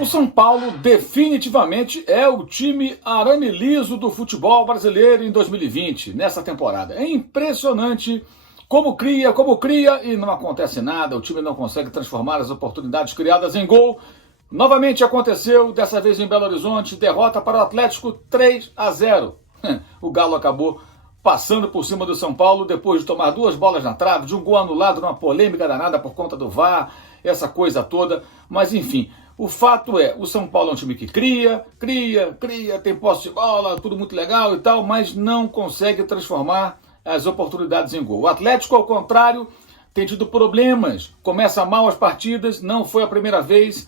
O São Paulo definitivamente é o time arame liso do futebol brasileiro em 2020, nessa temporada. É impressionante como cria e não acontece nada. O time não consegue transformar as oportunidades criadas em gol. Novamente aconteceu, dessa vez em Belo Horizonte, derrota para o Atlético 3-0. O Galo acabou passando por cima do São Paulo depois de tomar 2 bolas na trave, de um gol anulado numa polêmica danada por conta do VAR, essa coisa toda. Mas enfim, o fato é, o São Paulo é um time que cria, tem posse de bola, tudo muito legal e tal, mas não consegue transformar as oportunidades em gol. O Atlético, ao contrário, tem tido problemas, começa mal as partidas, não foi a primeira vez.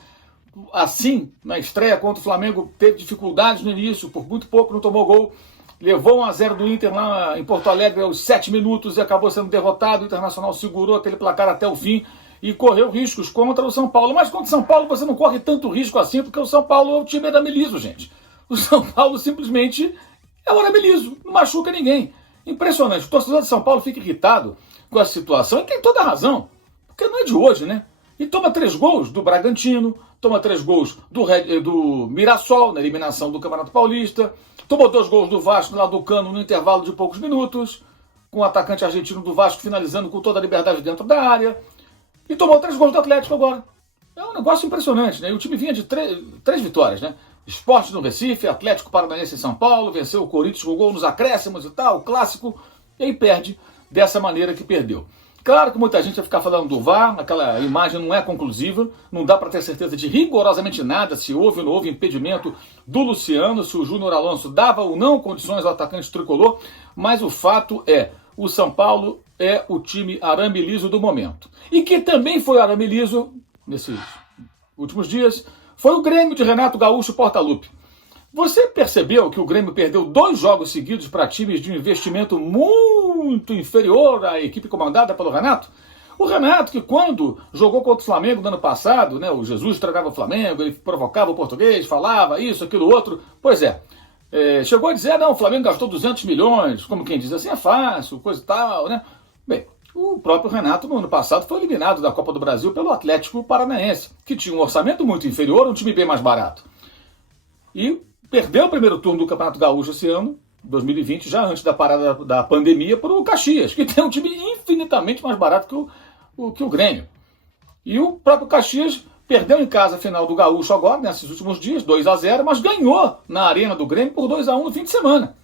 Assim, na estreia contra o Flamengo, teve dificuldades no início, por muito pouco não tomou gol. Levou 1-0 do Inter lá em Porto Alegre aos 7 minutos e acabou sendo derrotado. O Internacional segurou aquele placar até o fim e correu riscos contra o São Paulo. Mas contra o São Paulo você não corre tanto risco assim, porque o São Paulo é o time arame liso, gente. O São Paulo simplesmente é o arame liso, não machuca ninguém. Impressionante. O torcedor de São Paulo fica irritado com essa situação e tem toda a razão, porque não é de hoje, né? E toma 3 gols do Bragantino, toma 3 gols do Mirassol na eliminação do Campeonato Paulista, tomou 2 gols do Vasco lá do Cano no intervalo de poucos minutos, com o atacante argentino do Vasco finalizando com toda a liberdade dentro da área, e tomou 3 gols do Atlético agora. É um negócio impressionante, né? E o time vinha de 3 vitórias, né? Sport no Recife, Atlético Paranaense em São Paulo, venceu o Corinthians com gol nos acréscimos e tal, clássico, e aí perde dessa maneira que perdeu. Claro que muita gente vai ficar falando do VAR, aquela imagem não é conclusiva, não dá para ter certeza de rigorosamente nada se houve ou não houve impedimento do Luciano, se o Júnior Alonso dava ou não condições ao atacante tricolor, mas o fato é, o São Paulo é o time arame liso do momento. E que também foi arame liso, nesses últimos dias, foi o Grêmio de Renato Gaúcho Portaluppi. Você percebeu que o Grêmio perdeu 2 jogos seguidos para times de um investimento muito inferior à equipe comandada pelo Renato? O Renato, que quando jogou contra o Flamengo no ano passado, né, o Jesus treinava o Flamengo, ele provocava o português, falava isso, aquilo, outro. Pois é, chegou a dizer, não, o Flamengo gastou 200 milhões, como quem diz assim, é fácil, coisa e tal, né? Bem, o próprio Renato, no ano passado, foi eliminado da Copa do Brasil pelo Atlético Paranaense, que tinha um orçamento muito inferior, um time bem mais barato. E perdeu o primeiro turno do Campeonato Gaúcho esse ano, 2020, já antes da parada da pandemia, para o Caxias, que tem um time infinitamente mais barato que o Grêmio. E o próprio Caxias perdeu em casa a final do Gaúcho agora, nesses últimos dias, 2-0, mas ganhou na arena do Grêmio por 2-1 no fim de semana.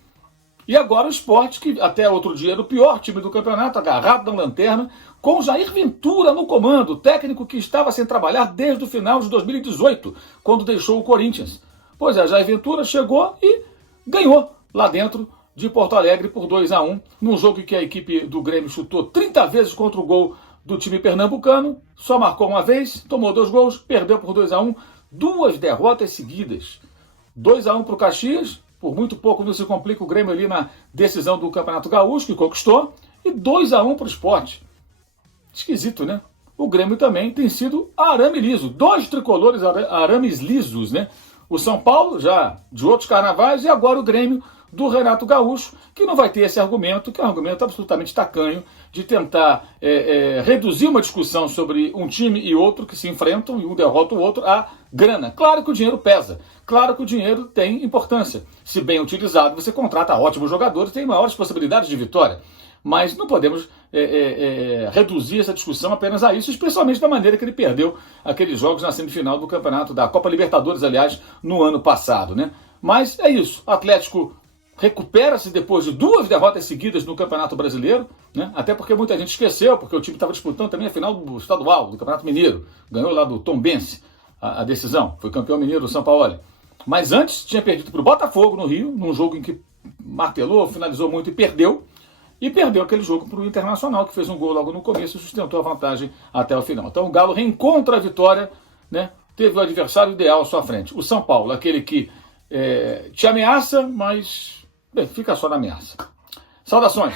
E agora o Sport, que até outro dia era o pior time do campeonato, agarrado na lanterna, com Jair Ventura no comando, técnico que estava sem trabalhar desde o final de 2018, quando deixou o Corinthians. Pois é, Jair Ventura chegou e ganhou lá dentro de Porto Alegre por 2-1, num jogo que a equipe do Grêmio chutou 30 vezes contra o gol do time pernambucano, só marcou uma vez, tomou 2 gols, perdeu por 2-1, 2 derrotas seguidas. 2-1 para o Caxias, por muito pouco não se complica o Grêmio ali na decisão do Campeonato Gaúcho, que conquistou, e 2-1 para o Sport. Esquisito, né? O Grêmio também tem sido arame liso, 2 tricolores arames lisos, né? O São Paulo, já de outros carnavais, e agora o Grêmio do Renato Gaúcho, que não vai ter esse argumento, que é um argumento absolutamente tacanho, de tentar reduzir uma discussão sobre um time e outro que se enfrentam, e um derrota o outro, a grana. Claro que o dinheiro pesa, claro que o dinheiro tem importância. Se bem utilizado, você contrata ótimos jogadores, tem maiores possibilidades de vitória. Mas não podemos reduzir essa discussão apenas a isso, especialmente da maneira que ele perdeu aqueles jogos na semifinal do campeonato da Copa Libertadores, aliás, no ano passado, né? Mas é isso, o Atlético recupera-se depois de 2 derrotas seguidas no Campeonato Brasileiro, né? Até porque muita gente esqueceu, porque o time estava disputando também a final do estadual, do Campeonato Mineiro, ganhou lá do Tombense a decisão, foi campeão mineiro do São Paulo. Mas antes tinha perdido para o Botafogo no Rio, num jogo em que martelou, finalizou muito e perdeu aquele jogo para o Internacional, que fez um gol logo no começo e sustentou a vantagem até o final. Então o Galo reencontra a vitória, né? Teve o adversário ideal à sua frente. O São Paulo, aquele que te ameaça, mas bem, fica só na ameaça. Saudações!